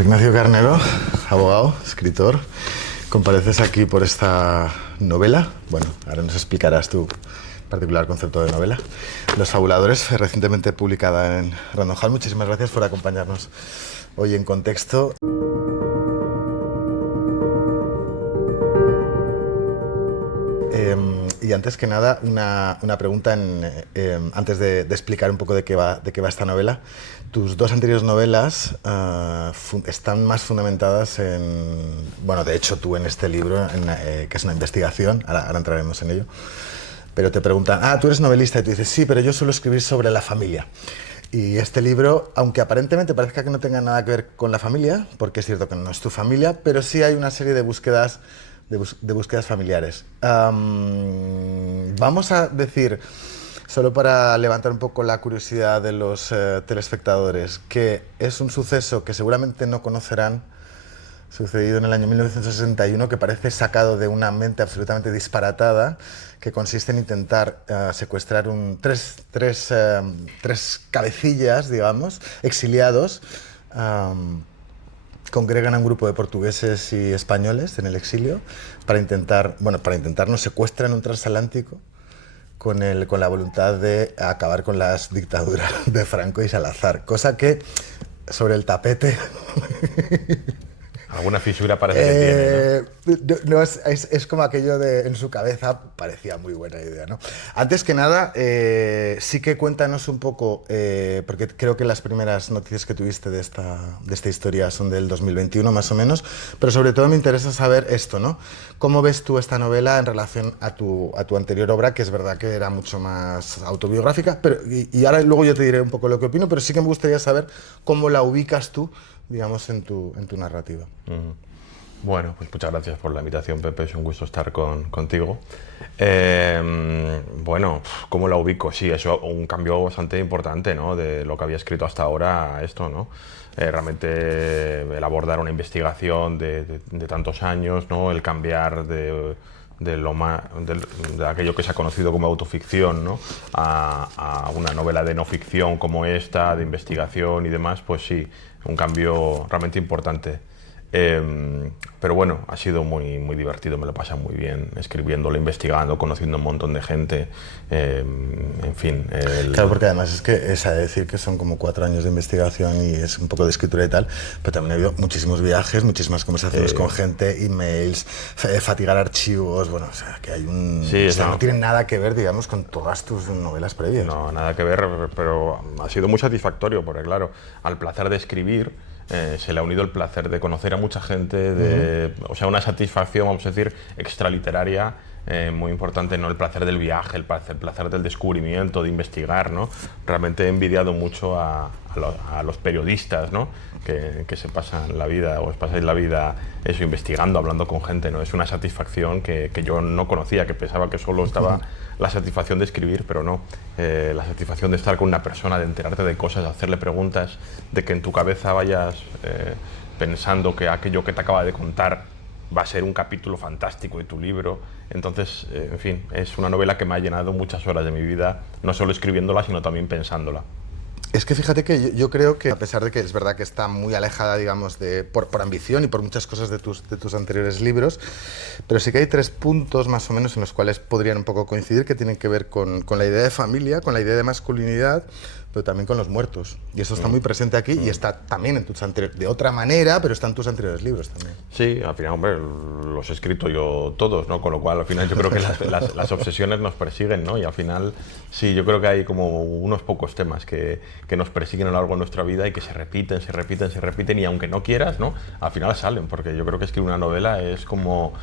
Ignacio Carnero, abogado, escritor, compareces aquí por esta novela. Bueno, ahora nos explicarás tu particular concepto de novela. Los Fabuladores, recientemente publicada en Random House. Muchísimas gracias por acompañarnos hoy en Contexto. Y antes que nada, una pregunta antes de explicar un poco de qué va esta novela. Tus dos anteriores novelas están más fundamentadas en... Bueno, de hecho, tú en este libro, que es una investigación, ahora entraremos en ello, pero te preguntan, tú eres novelista, y tú dices, sí, pero yo suelo escribir sobre la familia. Y este libro, aunque aparentemente parezca que no tenga nada que ver con la familia, porque es cierto que no es tu familia, pero sí hay una serie de búsquedas familiares. Vamos a decir, solo para levantar un poco la curiosidad de los telespectadores, que es un suceso que seguramente no conocerán, sucedido en el año 1961, que parece sacado de una mente absolutamente disparatada, que consiste en intentar secuestrar tres cabecillas, digamos, exiliados. Congregan a un grupo de portugueses y españoles en el exilio para intentar, no, secuestran un transatlántico con la voluntad de acabar con las dictaduras de Franco y Salazar, cosa que sobre el tapete... Alguna fisura parece que tiene, ¿no? No, es como aquello de en su cabeza parecía muy buena idea, ¿no? Antes que nada, sí que cuéntanos un poco, porque creo que las primeras noticias que tuviste de esta historia son del 2021 más o menos, pero sobre todo me interesa saber esto, ¿no? ¿Cómo ves tú esta novela en relación a tu anterior obra, que es verdad que era mucho más autobiográfica, y ahora luego yo te diré un poco lo que opino, pero sí que me gustaría saber cómo la ubicas tú, digamos, en tu narrativa. Bueno, pues muchas gracias por la invitación, Pepe, es un gusto estar contigo. Bueno, ¿cómo la ubico? Sí, eso un cambio bastante importante, ¿no? De lo que había escrito hasta ahora a esto, ¿no? Realmente el abordar una investigación de tantos años, ¿no? El cambiar de aquello que se ha conocido como autoficción, ¿no? a una novela de no ficción como esta, de investigación y demás, pues sí, un cambio realmente importante. Pero bueno, ha sido muy, muy divertido, me lo pasa muy bien escribiéndolo, investigando, conociendo un montón de gente, en fin. Claro, porque además es que es a decir que son como 4 años de investigación y es un poco de escritura y tal, pero también ha habido muchísimos viajes, muchísimas conversaciones con gente, emails, fatigar archivos, bueno, o sea, que hay un... Sí, o sea, no tiene nada que ver, digamos, con todas tus novelas previas. No, nada que ver, pero ha sido muy satisfactorio, porque claro, al placer de escribir, se le ha unido el placer de conocer a mucha gente, o sea, una satisfacción, vamos a decir, extraliteraria muy importante, ¿no? El placer del viaje, el placer del descubrimiento, de investigar, ¿no? Realmente he envidiado mucho a los periodistas, ¿no? Que se pasan la vida, o os pasáis la vida eso, investigando, hablando con gente, ¿no? Es una satisfacción que yo no conocía, que pensaba que solo estaba la satisfacción de escribir, pero no. La satisfacción de estar con una persona, de enterarte de cosas, de hacerle preguntas, de que en tu cabeza vayas pensando que aquello que te acaba de contar va a ser un capítulo fantástico de tu libro. Entonces, en fin, es una novela que me ha llenado muchas horas de mi vida, no solo escribiéndola, sino también pensándola. Es que fíjate que yo creo que, a pesar de que es verdad que está muy alejada, digamos, por ambición y por muchas cosas de tus anteriores libros, pero sí que hay 3 puntos más o menos en los cuales podrían un poco coincidir, que tienen que ver con la idea de familia, con la idea de masculinidad, pero también con los muertos. Y eso está muy presente aquí y está también en tus anteriores, de otra manera, pero está en tus anteriores libros también. Sí, al final, hombre, los he escrito yo todos, ¿no? Con lo cual, al final, yo creo que las obsesiones nos persiguen, ¿no? Y al final, sí, yo creo que hay como unos pocos temas que nos persiguen a lo largo de nuestra vida y que se repiten, y aunque no quieras, ¿no? Al final salen, porque yo creo que escribir una novela es como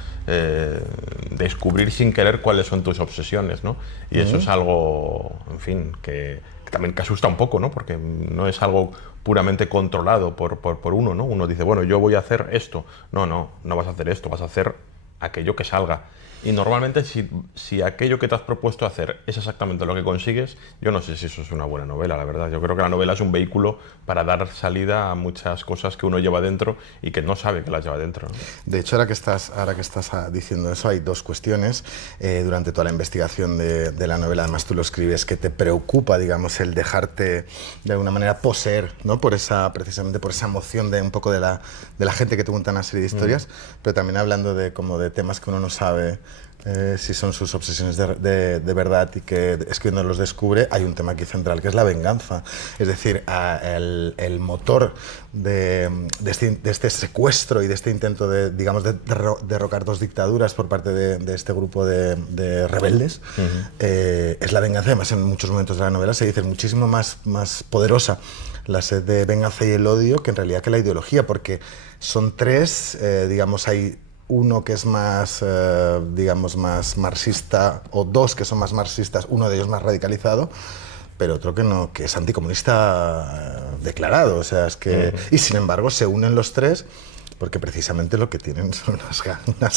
descubrir sin querer cuáles son tus obsesiones, ¿no? Y eso es algo, en fin, que también que asusta un poco, ¿no? Porque no es algo puramente controlado por uno, ¿no? Uno dice, bueno, yo voy a hacer esto. No vas a hacer esto, vas a hacer aquello que salga. Y normalmente si aquello que te has propuesto hacer es exactamente lo que consigues, yo no sé si eso es una buena novela, la verdad. Yo creo que la novela es un vehículo para dar salida a muchas cosas que uno lleva dentro y que no sabe que las lleva dentro, ¿no? De hecho, ahora que estás diciendo eso, hay dos cuestiones. Durante toda la investigación de la novela, además tú lo escribes, que te preocupa, digamos, el dejarte de alguna manera poseer, ¿no? Precisamente por esa emoción de un poco de la gente que te cuenta una serie de historias, pero también hablando como de temas que uno no sabe si son sus obsesiones de verdad y que escribiendo los descubre. Hay un tema aquí central que es la venganza, es decir, el motor de este secuestro y de este intento de, digamos, de derrocar dos dictaduras por parte de este grupo de rebeldes, es la venganza. Además, en muchos momentos de la novela se dice muchísimo más poderosa la sed de venganza y el odio que en realidad que la ideología, porque son tres, digamos, hay uno que es más, digamos, más marxista, o dos que son más marxistas, uno de ellos más radicalizado, pero otro que no, que es anticomunista declarado. O sea, es que... Y sin embargo se unen los tres porque precisamente lo que tienen son unas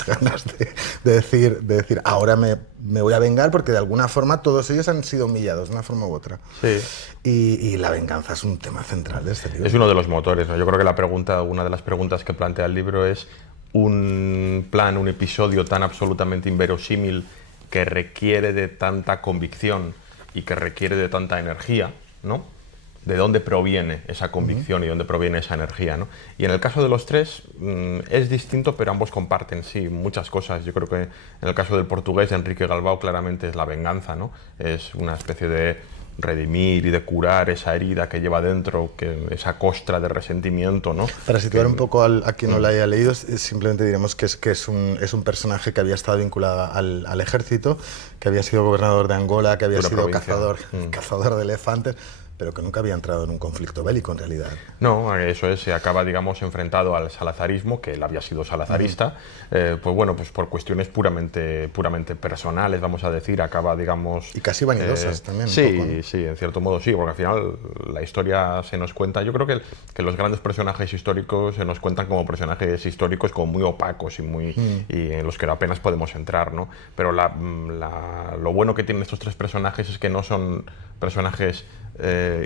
ganas de decir, ahora me voy a vengar, porque de alguna forma todos ellos han sido humillados de una forma u otra. Sí. Y la venganza es un tema central de este libro. Es uno de los motores, ¿no? Yo creo que una de las preguntas que plantea el libro es un episodio tan absolutamente inverosímil que requiere de tanta convicción y que requiere de tanta energía, ¿no? ¿De dónde proviene esa convicción y dónde proviene esa energía, ¿no? Y en el caso de los tres es distinto, pero ambos comparten, sí, muchas cosas. Yo creo que en el caso del portugués, Enrique Galvao, claramente es la venganza, ¿no? Es una especie de redimir y de curar esa herida que lleva dentro, esa costra de resentimiento, ¿no? Para situar un poco a quien no la haya leído, simplemente diremos que es un personaje que había estado vinculado al ejército, que había sido gobernador de Angola, que había sido cazador de elefantes, pero que nunca había entrado en un conflicto bélico en realidad. No, eso es, se acaba, digamos, enfrentado al salazarismo, que él había sido salazarista, pues bueno, pues por cuestiones puramente personales, vamos a decir, acaba, digamos... Y casi vanidosas también. Sí, un poco, ¿no? Sí, en cierto modo sí, porque al final la historia se nos cuenta, yo creo que los grandes personajes históricos se nos cuentan como personajes históricos como muy opacos y en los que apenas podemos entrar, ¿no? Pero lo bueno que tienen estos tres personajes es que no son personajes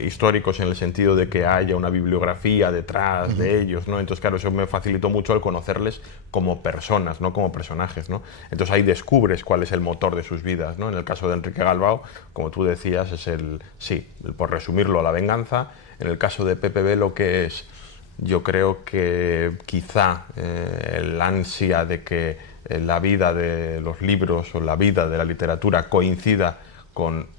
históricos en el sentido de que haya una bibliografía detrás de ellos, ¿no? Entonces, claro, eso me facilitó mucho el conocerles como personas, no como personajes, ¿no? Entonces ahí descubres cuál es el motor de sus vidas, ¿no? En el caso de Enrique Galvao, como tú decías, es por resumirlo, la venganza. En el caso de Pepe Velo, que es, yo creo que quizá el ansia de que la vida de los libros o la vida de la literatura coincida con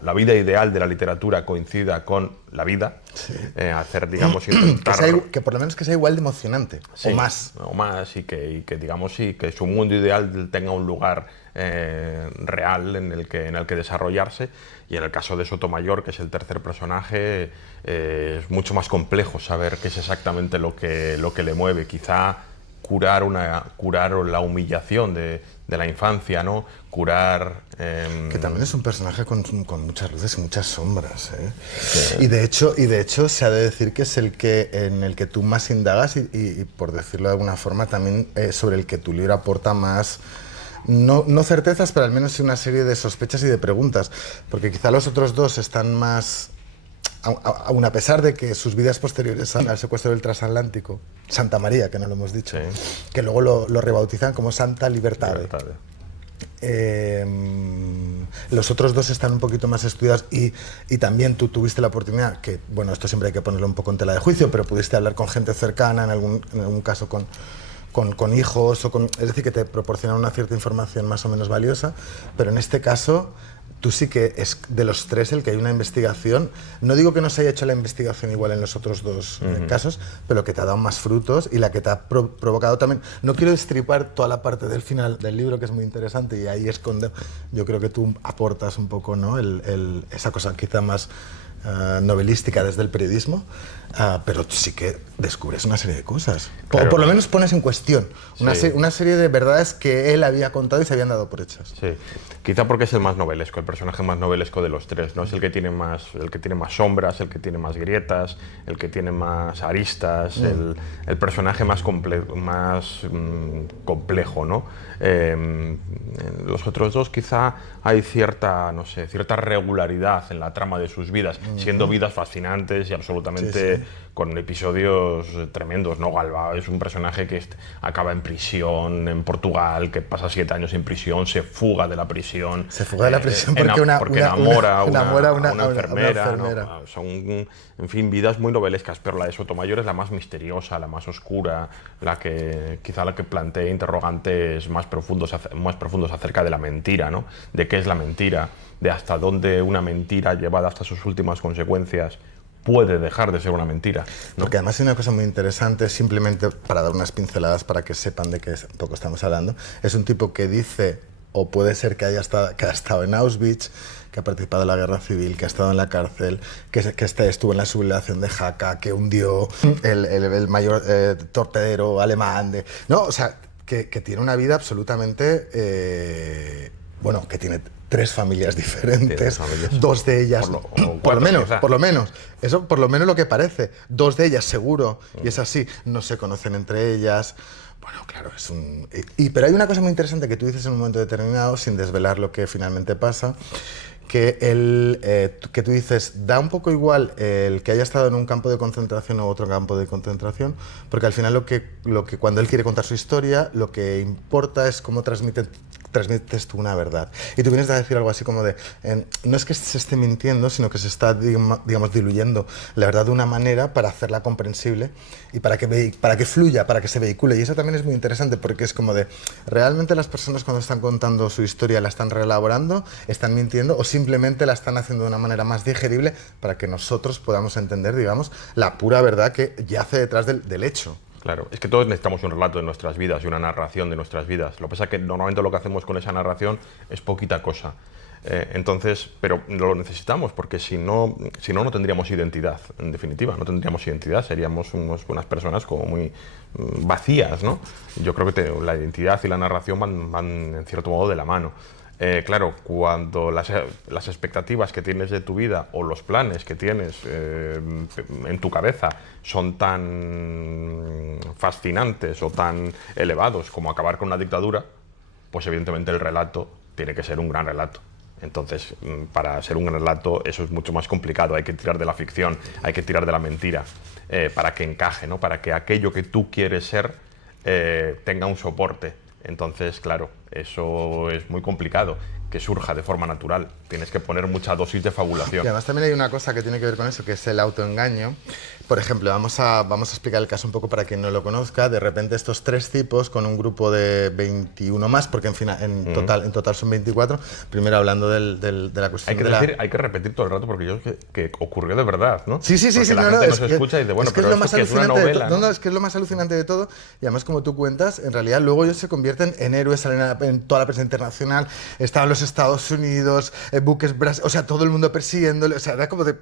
la vida ideal de la literatura coincida con la vida, sí. Hacer, digamos, intentar... que por lo menos que sea igual de emocionante, sí, o más. O más, y que digamos, sí, que su mundo ideal tenga un lugar real en el que desarrollarse. Y en el caso de Sotomayor, que es el tercer personaje, es mucho más complejo saber qué es exactamente lo que le mueve. Quizá curar la humillación de la infancia, ¿no? Curar... Que también es un personaje con muchas luces y muchas sombras, ¿eh? Sí. Y de hecho se ha de decir que es en el que tú más indagas y por decirlo de alguna forma, también sobre el que tu libro aporta más... No certezas, pero al menos una serie de sospechas y de preguntas, porque quizá los otros dos están más... Aun a pesar de que sus vidas posteriores al secuestro del transatlántico, Santa María, que no lo hemos dicho, sí, que luego lo rebautizan como Santa Libertad. Los otros dos están un poquito más estudiados y también tú tuviste la oportunidad, que bueno, esto siempre hay que ponerlo un poco en tela de juicio, pero pudiste hablar con gente cercana, en algún caso con hijos, es decir, que te proporcionan una cierta información más o menos valiosa, pero en este caso... Tú sí que es de los tres el que hay una investigación. No digo que no se haya hecho la investigación igual en los otros dos casos, pero que te ha dado más frutos y la que te ha provocado también... No quiero destripar toda la parte del final del libro, que es muy interesante, y ahí esconde... Yo creo que tú aportas un poco, ¿no? Esa cosa quizá más novelística desde el periodismo, pero sí que descubres una serie de cosas. Claro. O por lo menos pones en cuestión una serie de verdades que él había contado y se habían dado por hechas. Sí, quizá porque es el más novelesco, el personaje más novelesco de los tres, ¿no? Es el que tiene más sombras, el que tiene más grietas, el que tiene más aristas, el personaje más complejo, ¿no? En los otros dos quizá hay cierta regularidad en la trama de sus vidas, siendo vidas fascinantes y absolutamente con episodios tremendos, ¿no? Galvao es un personaje que acaba en prisión en Portugal, que pasa 7 años en prisión, se fuga de la prisión. Se fuga de la prisión porque enamora a una enfermera. enfermera. ¿No? Son, en fin, vidas muy novelescas, pero la de Sotomayor es la más misteriosa, la más oscura, quizá la que plantea interrogantes más profundos acerca de la mentira, ¿no? De qué es la mentira, de hasta dónde una mentira llevada hasta sus últimas consecuencias puede dejar de ser una mentira, ¿no? Porque además hay una cosa muy interesante, simplemente para dar unas pinceladas para que sepan de qué poco estamos hablando. Es un tipo que dice, o puede ser que ha estado en Auschwitz, que ha participado en la guerra civil, que ha estado en la cárcel, que estuvo en la sublevación de Jaca, que hundió el mayor torpedero alemán. ¿No? O sea, que tiene una vida absolutamente... que tiene 3 familias diferentes, 2 de ellas, por lo menos, eso por lo menos lo que parece, 2 de ellas seguro, y es así, no se conocen entre ellas. Bueno, claro, pero hay una cosa muy interesante que tú dices en un momento determinado, sin desvelar lo que finalmente pasa, que tú dices, da un poco igual el que haya estado en un campo de concentración o otro campo de concentración, porque al final lo que cuando él quiere contar su historia, lo que importa es cómo transmites tú una verdad. Y tú vienes a decir algo así como de, no es que se esté mintiendo, sino que se está, digamos, diluyendo la verdad de una manera para hacerla comprensible y para que fluya, para que se vehicule. Y eso también es muy interesante porque es como de, realmente las personas cuando están contando su historia la están reelaborando, están mintiendo o simplemente la están haciendo de una manera más digerible para que nosotros podamos entender, digamos, la pura verdad que yace detrás del hecho. Claro, es que todos necesitamos un relato de nuestras vidas y una narración de nuestras vidas. Lo que pasa es que normalmente lo que hacemos con esa narración es poquita cosa. Pero lo necesitamos porque si no tendríamos identidad, en definitiva, no tendríamos identidad, seríamos unas personas como muy vacías, ¿no? Yo creo que la identidad y la narración van en cierto modo de la mano. Claro, cuando las expectativas que tienes de tu vida o los planes que tienes en tu cabeza son tan fascinantes o tan elevados como acabar con una dictadura, pues evidentemente el relato tiene que ser un gran relato. Entonces, para ser un gran relato eso es mucho más complicado, hay que tirar de la ficción, hay que tirar de la mentira para que encaje, ¿no? Para que aquello que tú quieres ser tenga un soporte. Entonces, claro, eso es muy complicado, que surja de forma natural. Tienes que poner mucha dosis de fabulación. Y además también hay una cosa que tiene que ver con eso, que es el autoengaño. Por ejemplo, vamos a explicar el caso un poco para quien no lo conozca. De repente estos 3 tipos con un grupo de 21 más, porque en total son 24. Primero hablando de la cuestión hay que repetir todo el rato porque yo que ocurrió de verdad, ¿no? Sí. La gente nos escucha y dice, bueno, pero esto es una novela, ¿no? Es que es lo más alucinante de todo. Y además, como tú cuentas, en realidad luego ellos se convierten en héroes, salen en toda la prensa internacional, estaban los Estados Unidos, buques, o sea, todo el mundo persiguiéndole, o sea, era como de...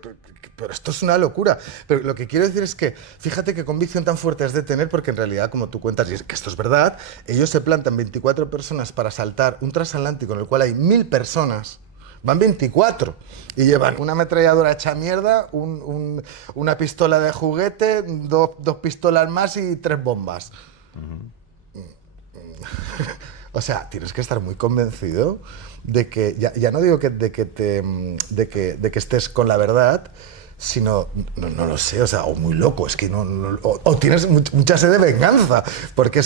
Pero esto es una locura. Pero lo que quiero decir es que, fíjate qué convicción tan fuerte has de tener, porque en realidad, como tú cuentas, y es que esto es verdad, ellos se plantan 24 personas para saltar un transatlántico en el cual hay 1000 personas, van 24, y llevan una ametralladora hecha mierda, una pistola de juguete, dos pistolas más y 3 bombas. O sea, tienes que estar muy convencido de que, ya no digo de que estés con la verdad, sino, no lo sé, o sea, o muy loco, es que o tienes mucha sed de venganza, porque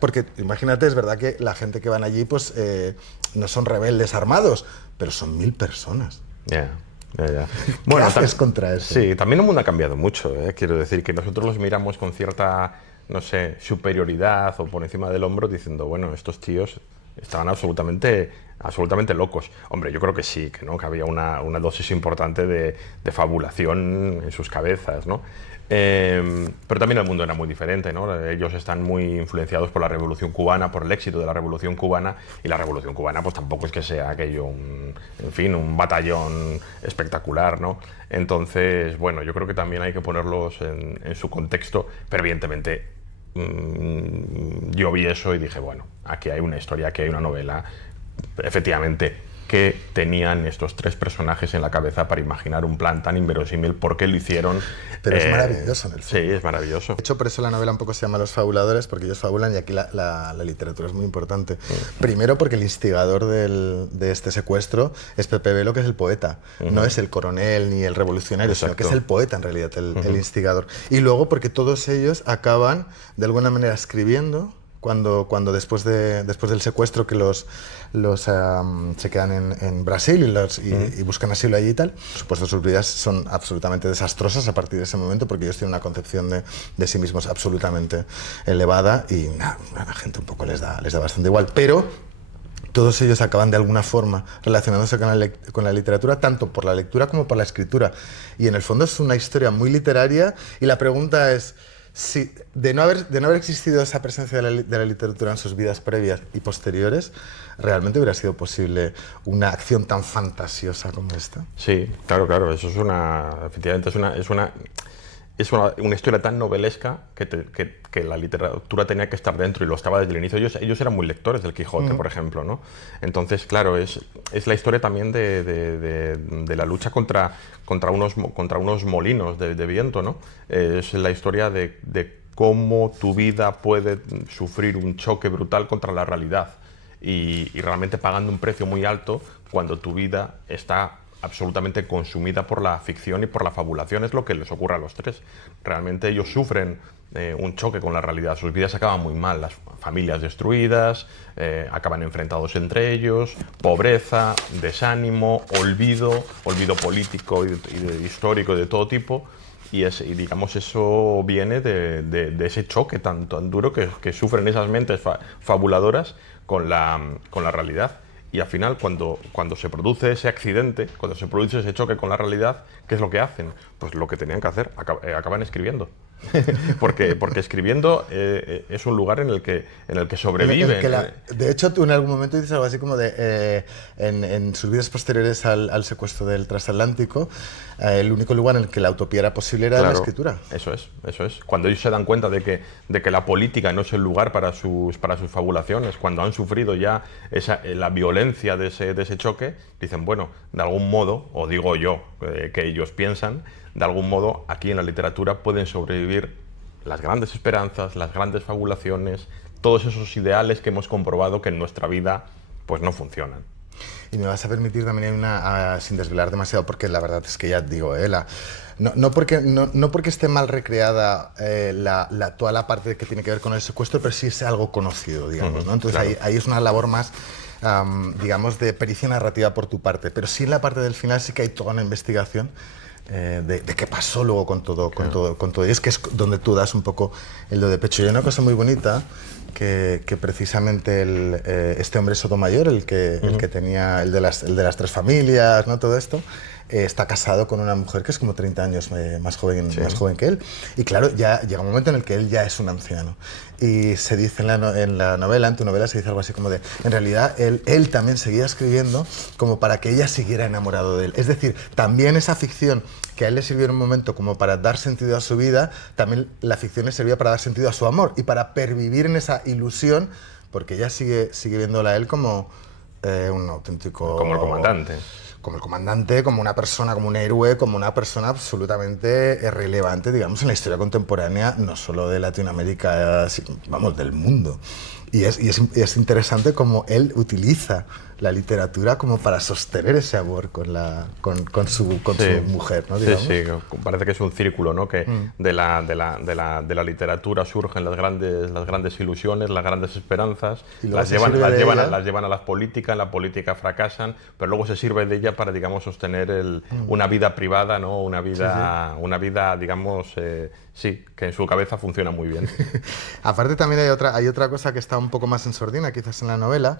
porque imagínate, es verdad que la gente que van allí, pues, no son rebeldes armados, pero son 1000 personas. Ya. Bueno, ¿qué haces contra eso? Sí, también el mundo ha cambiado mucho, quiero decir, que nosotros los miramos con cierta, no sé, superioridad o por encima del hombro diciendo, bueno, estos tíos estaban absolutamente locos. Hombre, yo creo que sí, que, ¿no? Que había una dosis importante de fabulación en sus cabezas, ¿no? Pero también el mundo era muy diferente, ¿no? Ellos están muy influenciados por la Revolución Cubana, por el éxito de la Revolución Cubana, y la Revolución Cubana pues tampoco es que sea aquello, en fin, un batallón espectacular, ¿no? Entonces, bueno, yo creo que también hay que ponerlos en su contexto, pero evidentemente yo vi eso y dije, bueno, aquí hay una historia, aquí hay una novela, efectivamente, que tenían estos tres personajes en la cabeza para imaginar un plan tan inverosímil, por qué lo hicieron. Pero es maravilloso en el fondo. Sí, es maravilloso. De hecho, por eso la novela un poco se llama Los fabuladores, porque ellos fabulan y aquí la literatura es muy importante. Primero porque el instigador de este secuestro es Pepe Velo, que es el poeta. No es el coronel ni el revolucionario, sino que es el poeta en realidad, el instigador. Y luego porque todos ellos acaban de alguna manera escribiendo cuando después del secuestro que se quedan en Brasil y buscan asilo allí y tal, por supuesto sus vidas son absolutamente desastrosas a partir de ese momento porque ellos tienen una concepción de sí mismos absolutamente elevada y a la gente un poco les da bastante igual, pero todos ellos acaban de alguna forma relacionándose con la literatura, tanto por la lectura como por la escritura. Y en el fondo es una historia muy literaria y la pregunta es, si de no haber existido esa presencia de la literatura en sus vidas previas y posteriores, ¿realmente hubiera sido posible una acción tan fantasiosa como esta? Sí, claro, eso efectivamente es una historia tan novelesca que la literatura tenía que estar dentro y lo estaba desde el inicio. Ellos eran muy lectores del Quijote, por ejemplo, ¿no? Entonces, claro, es la historia también de la lucha contra unos molinos de viento, ¿no? Es la historia de cómo tu vida puede sufrir un choque brutal contra la realidad y realmente pagando un precio muy alto cuando tu vida está absolutamente consumida por la ficción y por la fabulación. Es lo que les ocurre a los tres. Realmente ellos sufren un choque con la realidad. Sus vidas acaban muy mal, las familias destruidas, acaban enfrentados entre ellos, pobreza, desánimo, olvido político y histórico de todo tipo. Y digamos, eso viene de ese choque tan duro que sufren esas mentes fabuladoras con la realidad. Y al final, cuando se produce ese accidente, cuando se produce ese choque con la realidad, ¿qué es lo que hacen? Pues lo que tenían que hacer, acaban escribiendo. porque escribiendo es un lugar en el que sobreviven. De hecho, tú en algún momento dices algo así como en sus vidas posteriores al secuestro del transatlántico, el único lugar en el que la utopía era posible era la escritura. Eso es. Cuando ellos se dan cuenta de que la política no es el lugar para sus fabulaciones, cuando han sufrido ya la violencia de ese choque, dicen, bueno, de algún modo, o digo yo, que ellos piensan, de algún modo aquí en la literatura pueden sobrevivir las grandes esperanzas, las grandes fabulaciones, todos esos ideales que hemos comprobado que en nuestra vida pues no funcionan. Y me vas a permitir también sin desvelar demasiado, porque la verdad es que ya digo, no porque esté mal recreada toda la parte que tiene que ver con el secuestro, pero sí es algo conocido, digamos, ¿no? Entonces claro, ahí es una labor más, digamos, de pericia narrativa por tu parte, pero sí en la parte del final sí que hay toda una investigación de qué pasó luego con todo y es que es donde tú das un poco el do de pecho. Y hay una cosa muy bonita que precisamente este hombre Sotomayor, el que tenía el de las tres familias, ¿no? Todo esto, está casado con una mujer que es como 30 años más joven que él. Y claro, ya llega un momento en el que él ya es un anciano. Y se dice en la novela, en tu novela, se dice algo así como de, en realidad, él también seguía escribiendo como para que ella siguiera enamorado de él. Es decir, también esa ficción que a él le sirvió en un momento como para dar sentido a su vida, también la ficción le servía para dar sentido a su amor y para pervivir en esa ilusión, porque ella sigue viéndola a él como un auténtico... Como el comandante. Como el comandante, como una persona, como un héroe, como una persona absolutamente relevante, digamos, en la historia contemporánea, no solo de Latinoamérica, sino, vamos, del mundo. Y es interesante cómo él utiliza la literatura como para sostener ese amor con su mujer, ¿no? Digamos. Sí, parece que es un círculo, ¿no? Que de la literatura surgen las grandes ilusiones, las grandes esperanzas, las llevan a la política fracasan, pero luego se sirve de ella para, digamos, sostener una vida privada, ¿no? Una vida, digamos, que en su cabeza funciona muy bien. Aparte también hay otra cosa que está un poco más en sordina, quizás en la novela,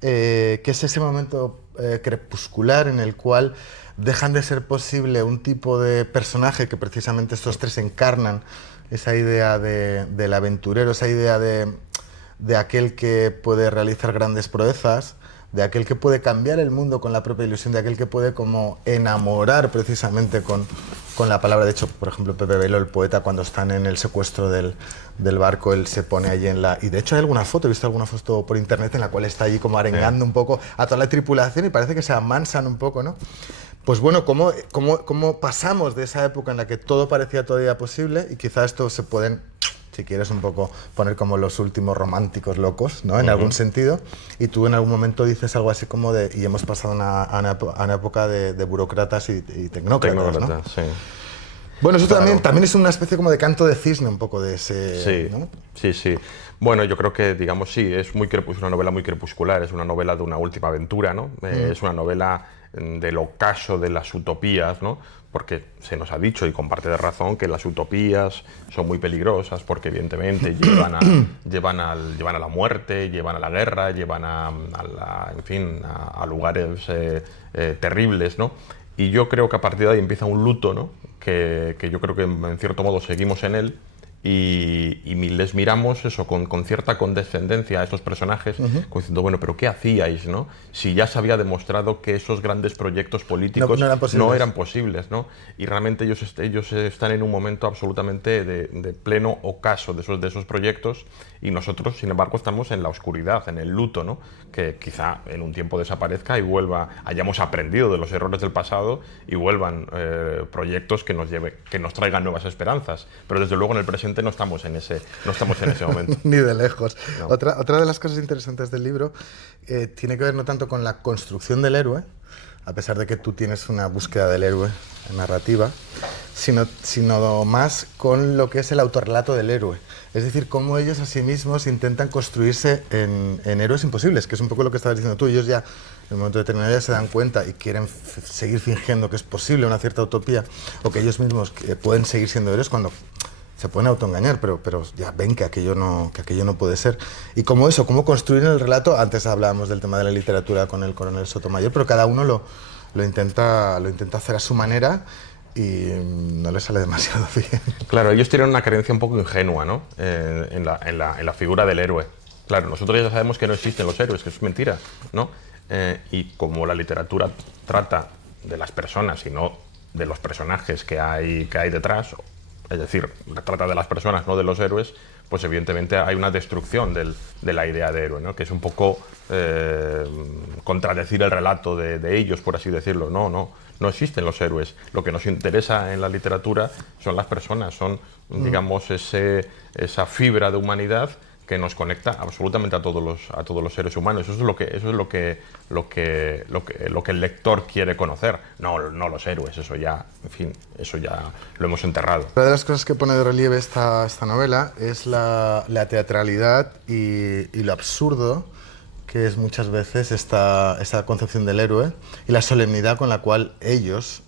que es ese momento crepuscular en el cual dejan de ser posible un tipo de personaje que precisamente estos tres encarnan, esa idea del aventurero, esa idea de aquel que puede realizar grandes proezas, de aquel que puede cambiar el mundo con la propia ilusión, de aquel que puede como enamorar precisamente con la palabra. De hecho, por ejemplo, Pepe Velo, el poeta, cuando están en el secuestro del barco, él se pone allí en la... Y de hecho hay alguna foto, he visto alguna foto por internet en la cual está allí como arengando un poco a toda la tripulación y parece que se amansan un poco, ¿no? Pues bueno, ¿cómo pasamos de esa época en la que todo parecía todavía posible y quizá esto se pueden, si quieres, un poco poner como los últimos románticos locos, ¿no? En algún sentido, y tú en algún momento dices algo así como de, y hemos pasado a una época de burócratas y tecnócratas, ¿no? Sí. Bueno, eso Claro. también es una especie como de canto de cisne, un poco de ese... Sí, ¿no? sí. Bueno, yo creo que, digamos, sí, es una novela muy crepuscular, es una novela de una última aventura, ¿no? Es una novela del ocaso de las utopías, ¿no? Porque se nos ha dicho, y con parte de razón, que las utopías son muy peligrosas porque evidentemente llevan a la muerte, llevan a la guerra, llevan a lugares terribles, ¿no? Y yo creo que a partir de ahí empieza un luto, ¿no? Que yo creo que en cierto modo seguimos en él y les miramos eso con cierta condescendencia a estos personajes, como diciendo, bueno, pero ¿qué hacíais, no? Si ya se había demostrado que esos grandes proyectos políticos no eran posibles, ¿no? Y realmente ellos están en un momento absolutamente de pleno ocaso de esos proyectos y nosotros, sin embargo, estamos en la oscuridad, en el luto, ¿no? Que quizá en un tiempo desaparezca y hayamos aprendido de los errores del pasado y vuelvan proyectos que nos traigan nuevas esperanzas. Pero desde luego en el presente no estamos en ese momento. Ni de lejos. No. Otra de las cosas interesantes del libro tiene que ver no tanto con la construcción del héroe, a pesar de que tú tienes una búsqueda del héroe narrativa, sino más con lo que es el autorrelato del héroe. Es decir, cómo ellos a sí mismos intentan construirse en héroes imposibles, que es un poco lo que estabas diciendo tú. Ellos ya, en un momento determinado, ya se dan cuenta y quieren seguir fingiendo que es posible una cierta utopía, o que ellos mismos pueden seguir siendo héroes cuando se pueden autoengañar, pero ya ven que aquello no puede ser. Y cómo construir el relato. Antes hablábamos del tema de la literatura con el coronel Sotomayor, pero cada uno lo intenta hacer a su manera y no le sale demasiado bien. Claro, ellos tienen una creencia un poco ingenua, ¿no? En la figura del héroe. Claro, nosotros ya sabemos que no existen los héroes, que eso es mentira, ¿no? Y como la literatura trata de las personas y no de los personajes que hay detrás, es decir, trata de las personas, no de los héroes, pues evidentemente hay una destrucción de la idea de héroe, ¿no? Que es un poco contradecir el relato de ellos, por así decirlo. No existen los héroes. Lo que nos interesa en la literatura son las personas, son, digamos, esa fibra de humanidad que nos conecta absolutamente a todos los seres humanos. Eso es lo que el lector quiere conocer, no los héroes. Eso ya lo hemos enterrado. Una de las cosas que pone de relieve esta novela es la teatralidad y lo absurdo que es muchas veces esta concepción del héroe y la solemnidad con la cual ellos,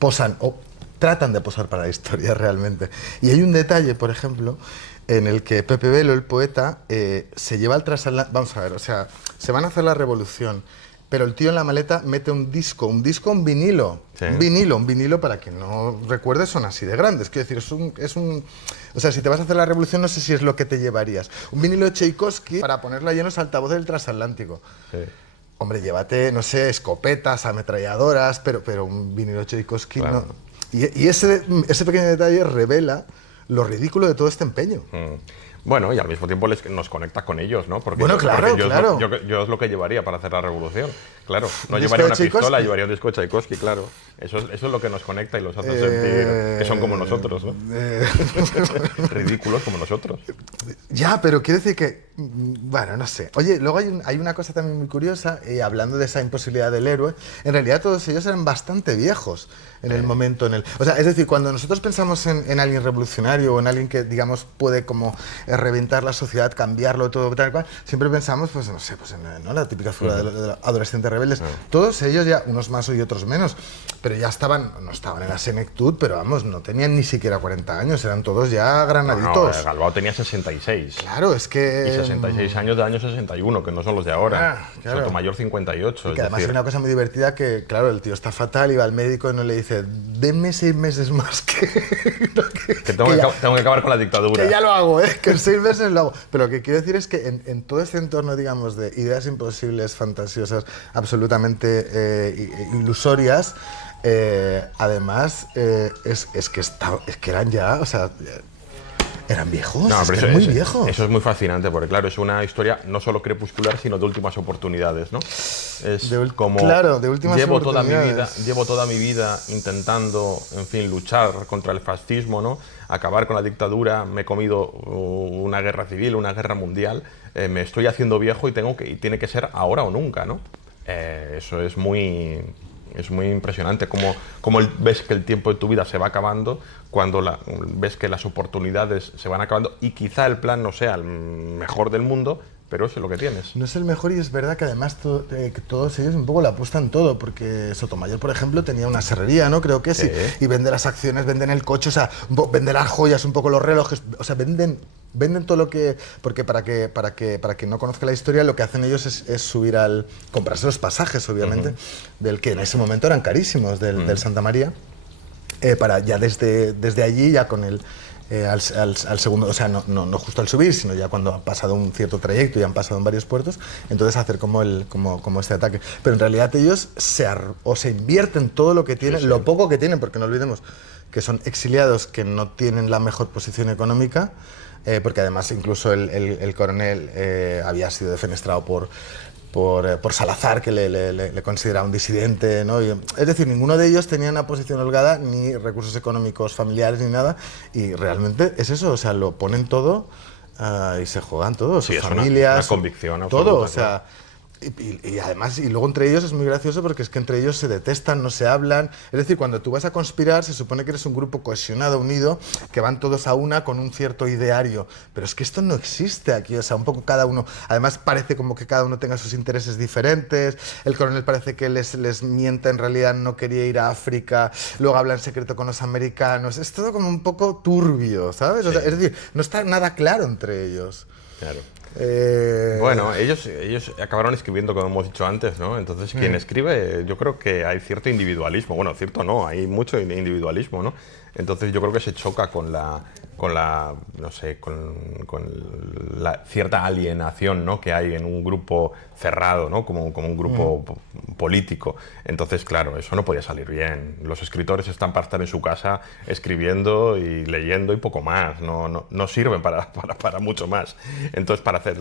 posan o tratan de posar para la historia realmente. Y hay un detalle, por ejemplo, en el que Pepe Velo, el poeta, se lleva al transatlántico. Vamos a ver, o sea, se van a hacer la revolución, pero el tío en la maleta mete un disco, un vinilo. Sí. Un vinilo, para quien no recuerde, son así de grandes. Quiero decir, o sea, si te vas a hacer la revolución, no sé si es lo que te llevarías. Un vinilo de Tchaikovsky para ponerlo allí en los altavoces del transatlántico. Sí. Hombre, llévate, no sé, escopetas, ametralladoras, pero un vinilo de Tchaikovsky no. Y ese pequeño detalle revela lo ridículo de todo este empeño. Bueno, y al mismo tiempo nos conecta con ellos, ¿no? Porque claro. Yo es lo que llevaría para hacer la revolución. Claro, no llevaría una pistola, llevaría un disco de Tchaikovsky, claro. Eso es lo que nos conecta y los hace sentir que son como nosotros, ¿no? Ridículos como nosotros. Ya, pero quiero decir que, bueno, no sé. Oye, luego hay una cosa también muy curiosa, hablando de esa imposibilidad del héroe. En realidad todos ellos eran bastante viejos en el momento o sea, es decir, cuando nosotros pensamos en alguien revolucionario o en alguien que, digamos, puede como reventar la sociedad, cambiarlo todo, tal cual, siempre pensamos, pues no sé, pues ¿no? La típica figura de los adolescentes rebeldes. Todos ellos ya, unos más y otros menos, pero ya no estaban en la senectud, pero vamos, no tenían ni siquiera 40 años, eran todos ya granaditos. No, Galbao tenía 66. Claro, es que... Y 66 años del año 61, que no son los de ahora. Claro. Sotomayor 58. Y que además hay una cosa muy divertida que, claro, el tío está fatal y va al médico y no le dice, denme 6 meses más que tengo que acabar con la dictadura. Que ya lo hago, que en 6 meses lo hago. Pero lo que quiero decir es que en todo este entorno, digamos, de ideas imposibles, fantasiosas, absolutamente ilusorias, además, es que eran ya, o sea... Eran viejos, No, pero eran muy viejos. Eso es muy fascinante, porque claro, es una historia no solo crepuscular, sino de últimas oportunidades, ¿no? Es como... Claro, de últimas oportunidades. Llevo toda mi vida intentando, en fin, luchar contra el fascismo, ¿no? Acabar con la dictadura, me he comido una guerra civil, una guerra mundial, me estoy haciendo viejo y tiene que ser ahora o nunca, ¿no? Eso es muy... Es muy impresionante cómo ves que el tiempo de tu vida se va acabando cuando ves que las oportunidades se van acabando y quizá el plan no sea el mejor del mundo, pero eso es lo que tienes. No es el mejor y es verdad que además que todos ellos un poco le apuestan todo, porque Sotomayor, por ejemplo, tenía una serrería, ¿no? Creo que sí. Y vende las acciones, venden el coche, o sea, vende las joyas, un poco los relojes, o sea, venden todo lo que... Porque para que no conozca la historia, lo que hacen ellos es subir comprarse los pasajes, obviamente, del que en ese momento eran carísimos, del Santa María, para ya desde allí, ya con el... al segundo, o sea, no justo al subir, sino ya cuando ha pasado un cierto trayecto y han pasado en varios puertos, entonces hacer como este ataque. Pero en realidad ellos se invierten todo lo que tienen, lo poco que tienen, porque no olvidemos que son exiliados que no tienen la mejor posición económica, porque además incluso el coronel había sido defenestrado por Salazar, que le considera un disidente, ¿no? Es decir, ninguno de ellos tenía una posición holgada, ni recursos económicos familiares, ni nada, y realmente es eso, o sea, lo ponen todo y se juegan todo, sus familias... Una convicción absoluta. Todo, o sea... Y además, y luego entre ellos es muy gracioso porque es que entre ellos se detestan, no se hablan. Es decir, cuando tú vas a conspirar se supone que eres un grupo cohesionado, unido, que van todos a una con un cierto ideario. Pero es que esto no existe aquí, o sea, un poco cada uno... Además parece como que cada uno tenga sus intereses diferentes. El coronel parece que les miente, en realidad no quería ir a África. Luego habla en secreto con los americanos. Es todo como un poco turbio, ¿sabes? O sea, es decir, no está nada claro entre ellos. Claro. Bueno, ellos acabaron escribiendo, como hemos dicho antes, ¿no? Entonces, quien escribe, yo creo que hay cierto individualismo. Bueno, cierto no, hay mucho individualismo, ¿no? Entonces, yo creo que se choca con la no sé, con la cierta alienación, ¿no? Que hay en un grupo cerrado, ¿no? Como un grupo político. Entonces, claro, eso no podía salir bien. Los escritores están para estar en su casa escribiendo y leyendo y poco más. No sirven para mucho más. Entonces, para hacer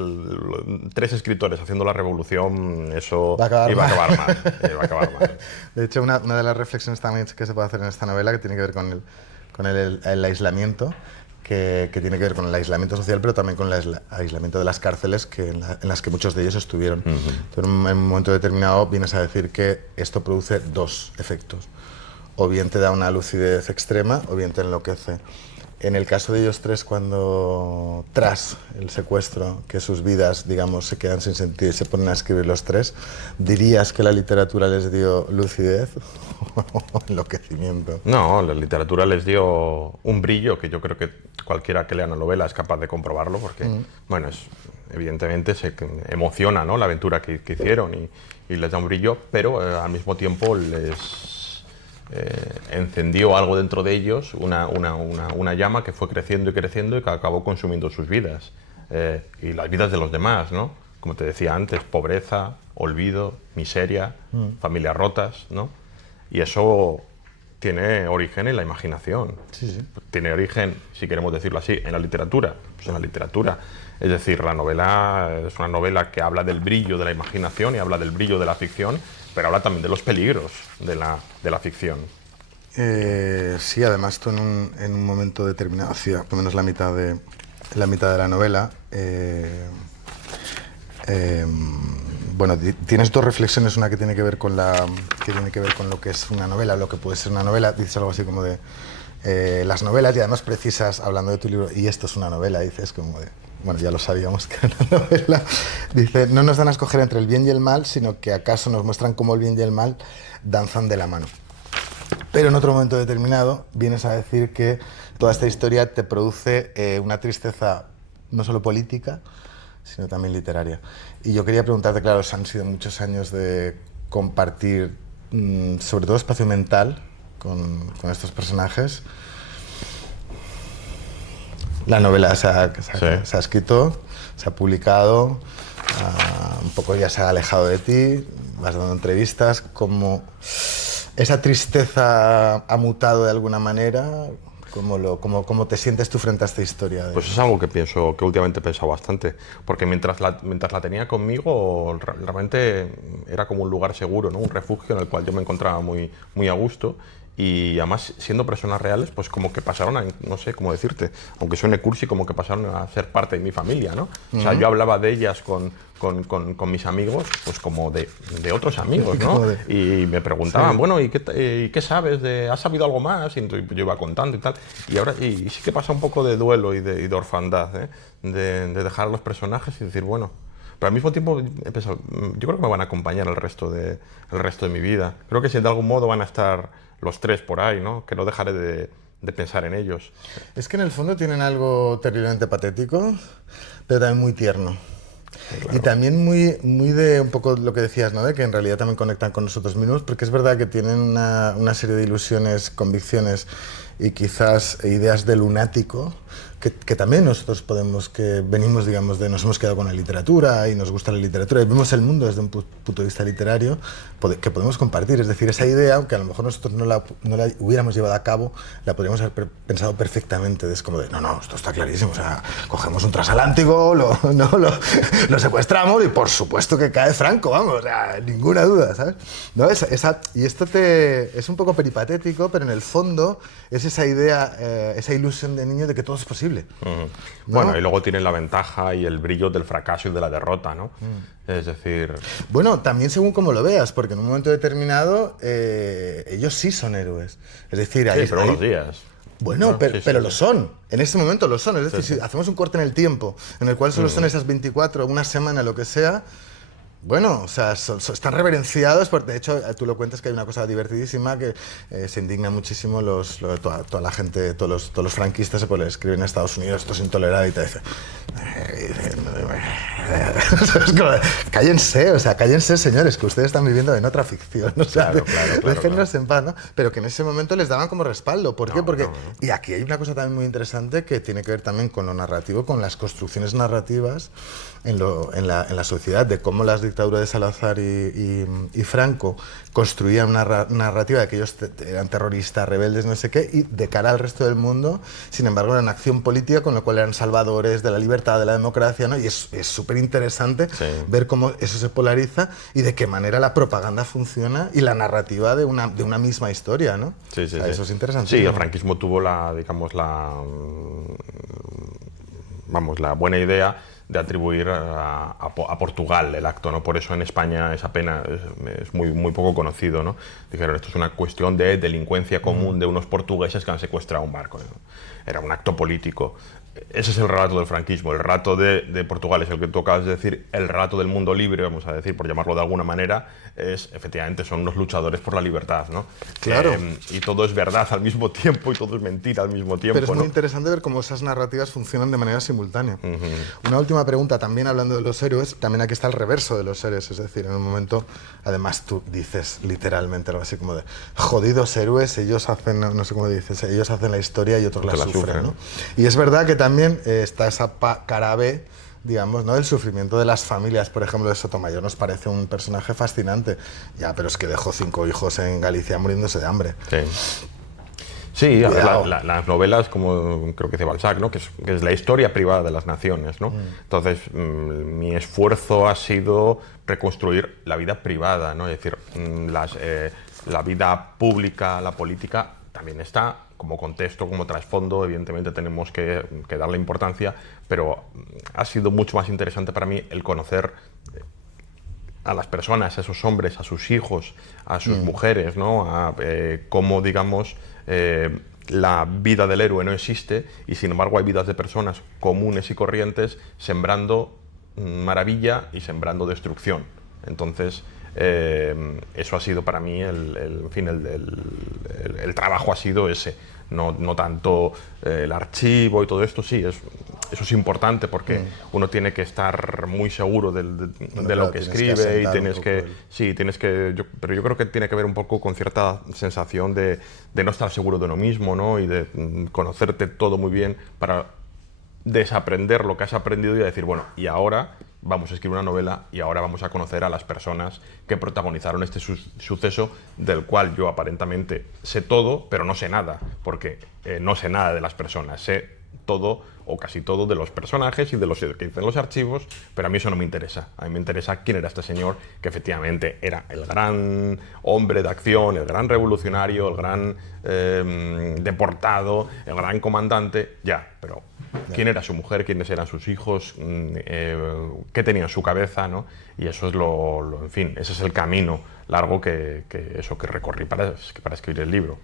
3 escritores haciendo la revolución, eso iba a acabar mal. De hecho, una de las reflexiones también que se puede hacer en esta novela, que tiene que ver con el aislamiento, que tiene que ver con el aislamiento social, pero también con el aislamiento de las cárceles en las que muchos de ellos estuvieron. Entonces, en un momento determinado vienes a decir que esto produce 2 efectos. O bien te da una lucidez extrema, o bien te enloquece. En el caso de ellos 3, cuando tras el secuestro, que sus vidas, digamos, se quedan sin sentido y se ponen a escribir los 3, ¿dirías que la literatura les dio lucidez o enloquecimiento? No, la literatura les dio un brillo que yo creo que cualquiera que lea una novela es capaz de comprobarlo, porque, bueno, evidentemente se emociona, ¿no? La aventura que hicieron y les da un brillo, pero al mismo tiempo les... encendió algo dentro de ellos, una llama que fue creciendo y creciendo y que acabó consumiendo sus vidas y las vidas de los demás, ¿no? Como te decía antes, pobreza, olvido, miseria, familias rotas, ¿no? Y eso tiene origen en la imaginación. Sí. Tiene origen, si queremos decirlo así, en la literatura. Pues en la literatura. Es decir, la novela es una novela que habla del brillo de la imaginación y habla del brillo de la ficción, pero habla también de los peligros de la ficción. Sí, además tú en un momento determinado, hacia por lo menos la mitad de la novela, bueno, tienes 2 reflexiones, una que tiene que ver con lo que es una novela, lo que puede ser una novela. Dices algo así como de las novelas, y además precisas, hablando de tu libro, y esto es una novela, dices como de, bueno, ya lo sabíamos que era una novela, dice, no nos dan a escoger entre el bien y el mal, sino que acaso nos muestran cómo el bien y el mal danzan de la mano. Pero en otro momento determinado vienes a decir que toda esta historia te produce una tristeza no solo política, sino también literaria. Y yo quería preguntarte, claro, han sido muchos años de compartir, sobre todo espacio mental, con estos personajes. La novela se ha escrito, se ha publicado, un poco ya se ha alejado de ti, vas dando entrevistas, como esa tristeza ha mutado de alguna manera. ¿Cómo te sientes tú frente a esta historia? Pues es algo que pienso, que últimamente he pensado bastante, porque mientras la tenía conmigo, realmente era como un lugar seguro, ¿no? Un refugio en el cual yo me encontraba muy, muy a gusto. Y además, siendo personas reales, pues como que pasaron a, no sé cómo decirte, aunque suene cursi, como que pasaron a ser parte de mi familia, ¿no? O sea, yo hablaba de ellas con mis amigos, pues como de otros amigos, ¿no? Y me preguntaban, sí, bueno, ¿y qué sabes? ¿Has sabido algo más? Y entonces yo iba contando y tal. Y ahora y sí que pasa un poco de duelo y de orfandad, ¿eh? De dejar a los personajes y decir, bueno... Pero al mismo tiempo he pensado, yo creo que me van a acompañar el resto de mi vida. Creo que si de algún modo van a estar los tres por ahí, ¿no? Que no dejaré de pensar en ellos. Es que en el fondo tienen algo terriblemente patético, pero también muy tierno. Sí, claro. Y también muy de un poco lo que decías, ¿no? De que en realidad también conectan con nosotros mismos, porque es verdad que tienen una serie de ilusiones, convicciones y quizás ideas de lunático, que también nosotros que venimos, digamos, nos hemos quedado con la literatura y nos gusta la literatura y vemos el mundo desde un punto de vista literario que podemos compartir. Es decir, esa idea, aunque a lo mejor nosotros no la hubiéramos llevado a cabo, la podríamos haber pensado perfectamente. Es como de, no, esto está clarísimo. O sea, cogemos un transatlántico, lo secuestramos y por supuesto que cae Franco, vamos, o sea, ninguna duda, ¿sabes? ¿No? Y esto es un poco peripatético, pero en el fondo es esa idea, esa ilusión de niño de que todo es posible. ¿No? Bueno, y luego tienen la ventaja y el brillo del fracaso y de la derrota, ¿no? Es decir... Bueno, también según cómo lo veas, porque en un momento determinado ellos sí son héroes. Es decir, sí, pero unos días. Bueno, ¿no? pero lo son. En ese momento lo son. Es decir, si hacemos un corte en el tiempo, en el cual solo son esas 24, una semana, lo que sea... Bueno, o sea, están reverenciados, porque de hecho tú lo cuentas que hay una cosa divertidísima que se indigna muchísimo toda la gente, todos los franquistas se le escriben a Estados Unidos, esto es intolerable y te dice, cállense señores, que ustedes están viviendo en otra ficción, o sea, déjennos en paz, ¿no? Pero que en ese momento les daban como respaldo, ¿por qué? Porque, y aquí hay una cosa también muy interesante que tiene que ver también con lo narrativo, con las construcciones narrativas en la sociedad, de cómo las dictaduras de Salazar y Franco construían una narrativa de que ellos eran terroristas, rebeldes, no sé qué, y de cara al resto del mundo, sin embargo, eran acción política, con lo cual eran salvadores de la libertad, de la democracia, ¿no? Y es súper interesante ver cómo eso se polariza y de qué manera la propaganda funciona y la narrativa de una misma historia, ¿no? Sí, sí, eso es interesante. Sí, el franquismo tuvo la buena idea de atribuir a Portugal el acto, ¿no? Por eso en España es muy poco conocido, ¿no? Dijeron, esto es una cuestión de delincuencia común de unos portugueses que han secuestrado un barco, ¿no? Era un acto político. Ese es el relato del franquismo. El relato de Portugal es el que tú acabas de decir. El relato del mundo libre, vamos a decir, por llamarlo de alguna manera, efectivamente son unos luchadores por la libertad, ¿no? Claro. Y todo es verdad al mismo tiempo y todo es mentira al mismo tiempo. Pero es muy interesante ver cómo esas narrativas funcionan de manera simultánea. Una última pregunta, también hablando de los héroes, también aquí está el reverso de los héroes. Es decir, en un momento, además tú dices literalmente algo así como de jodidos héroes, ellos hacen, no sé cómo dices, ellos hacen la historia y otros la sufren, ¿no? Y es verdad que también está esa cara B, digamos, ¿no? Del sufrimiento de las familias. Por ejemplo, de Sotomayor nos parece un personaje fascinante. Ya, pero es que dejó 5 hijos en Galicia muriéndose de hambre. Sí, las novelas, como creo que dice Balzac, ¿no? que es la historia privada de las naciones, ¿no? Entonces, mi esfuerzo ha sido reconstruir la vida privada, ¿no? Es decir, la vida pública, la política, también está como contexto, como trasfondo, evidentemente tenemos que darle importancia, pero ha sido mucho más interesante para mí el conocer a las personas, a esos hombres, a sus hijos, a sus mujeres, ¿no? Cómo, digamos, la vida del héroe no existe y sin embargo hay vidas de personas comunes y corrientes sembrando maravilla y sembrando destrucción. Entonces, eso ha sido para mí, en fin, el trabajo ha sido ese, no tanto el archivo y todo esto, sí, eso es importante porque uno tiene que estar muy seguro de lo que escribe y tienes que, pero yo creo que tiene que ver un poco con cierta sensación de no estar seguro de uno mismo, ¿no? Y de conocerte todo muy bien para desaprender lo que has aprendido y decir, bueno, y ahora vamos a escribir una novela y ahora vamos a conocer a las personas que protagonizaron este suceso del cual yo aparentemente sé todo, pero no sé nada, porque no sé nada de las personas, sé todo o casi todo de los personajes y de los que dicen los archivos, pero a mí eso no me interesa. A mí me interesa quién era este señor, que efectivamente era el gran hombre de acción, el gran revolucionario, el gran deportado, el gran comandante, ya, pero quién era su mujer, quiénes eran sus hijos, qué tenía en su cabeza, ¿no? Y eso es en fin, ese es el camino largo que recorrí para escribir el libro.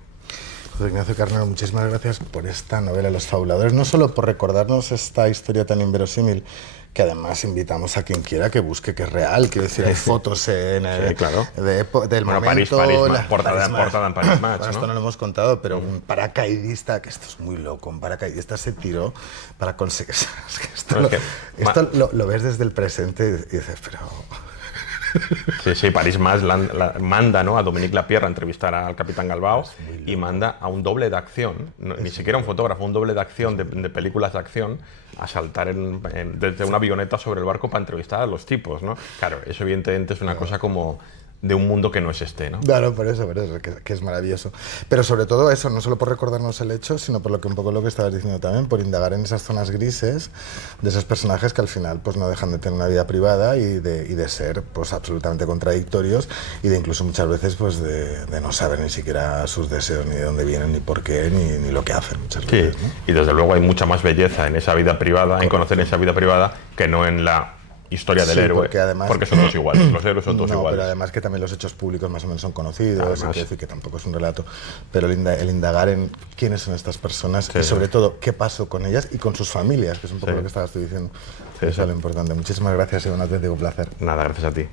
José Ignacio Carnero, muchísimas gracias por esta novela Los Fabuladores, no solo por recordarnos esta historia tan inverosímil, que además invitamos a quien quiera que busque que es real, quiero decir, hay fotos en sí, claro. del momento... París, portada en Paris Match, bueno, ¿no? esto no lo hemos contado, pero un paracaidista, que esto es muy loco, un paracaidista se tiró para conseguir... esto lo ves desde el presente y dices, pero... Sí, París Match manda, ¿no?, a Dominique Lapierre a entrevistar al capitán Galbao y manda a un doble de acción, ni siquiera un fotógrafo, un doble de acción de películas de acción a saltar desde una avioneta sobre el barco para entrevistar a los tipos, ¿no? Claro, eso evidentemente es una cosa como de un mundo que no es este, ¿no? Claro, por eso, que es maravilloso. Pero sobre todo eso, no solo por recordarnos el hecho, sino por un poco lo que estabas diciendo también, por indagar en esas zonas grises de esos personajes que al final pues no dejan de tener una vida privada y de ser pues absolutamente contradictorios y de incluso muchas veces pues de no saber ni siquiera sus deseos, ni de dónde vienen, ni por qué, ni lo que hacen muchas veces, ¿no? Y desde luego hay mucha más belleza en esa vida privada, en conocer esa vida privada, que no en la historia del héroe, porque son todos iguales, los héroes son todos iguales. Pero además que también los hechos públicos más o menos son conocidos, y decir que tampoco es un relato, pero el indagar en quiénes son estas personas y sobre todo qué pasó con ellas y con sus familias, que es un poco lo que estabas tú diciendo. Eso es lo importante. Muchísimas gracias y un auténtico placer. Nada, gracias a ti.